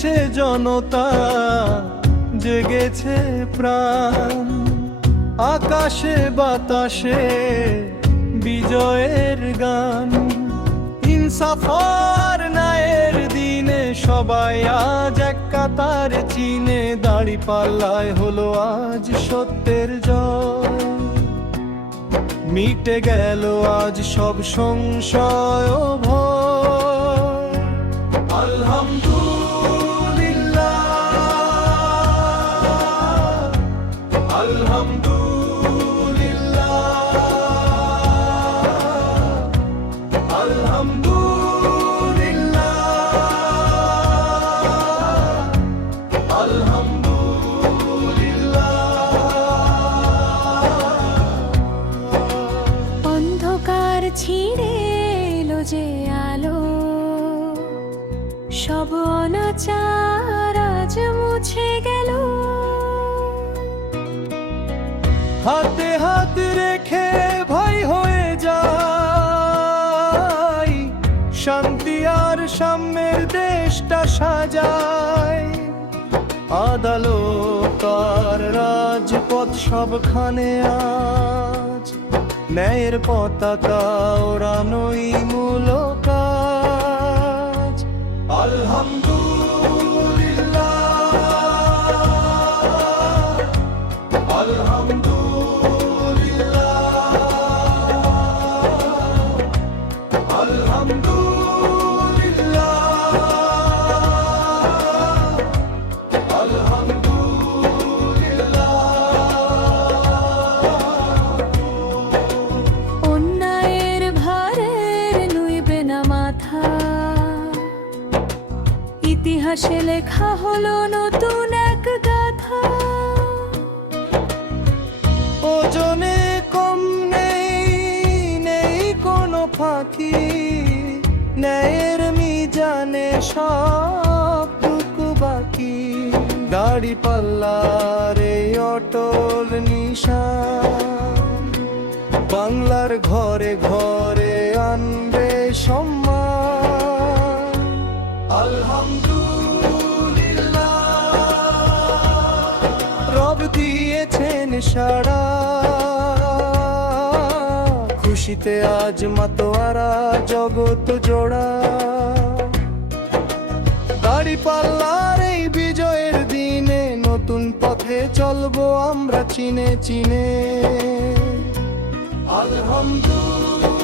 নেমেছে জনতা, জেগেছে প্রাণ, আকাশে বাতাসে বিজয়ের গান। ইনসাফ আর ন্যায়ের দিনে সবাই আজ এক কাতারে চিনে, দাঁড়িপাল্লায় হলো আজ সত্যের জয়। মিটে গেল আজ সব সংশয় ও ভয়। আলহামদুলিল্লাহ, আলহামদুলিল্লাহ, আলহামদুলিল্লাহ, আলহামদুলিল্লাহ। অন্ধকার ছিঁড়ে এলো যে আলো, সব অনাচার আজ মুছে গেল। হাতে হাত রেখে ভাই হয়ে যাই, শান্তি আর সাম্যের দেশটা সাজাই। আদালত আর রাজপথ সবখানে আজ ন্যায়ের পতাকা ওড়ানোই মূল কাজ। আলহামদুলিল্লাহ, আলহামদুলিল্লাহ, আলহামদুলিল্লাহ, আলহামদুলিল্লাহ। অন্যায়ের ভারের নুইবে না মাথা, ইতিহাসে লেখা হলো নতুন এক গাথা। ওজনে কম নেই, নেই কোনো ফাঁকি, ন্যায়ের মিজানে সবটুকু বাকি। দাঁড়িপাল্লার এই অটল নিশান বাংলার ঘরে ঘরে আনবে সম্মান। আলহামদুলিল্লাহ, রব দিয়েছেন সাড়া, খুশিতে আজ মাতোয়ারা জগৎ জোড়া। দাঁড়িপাল্লার এই বিজয়ের দিনে নতুন পথে চলবো আমরা চিনে চিনে। আলহামদুলিল্লাহ।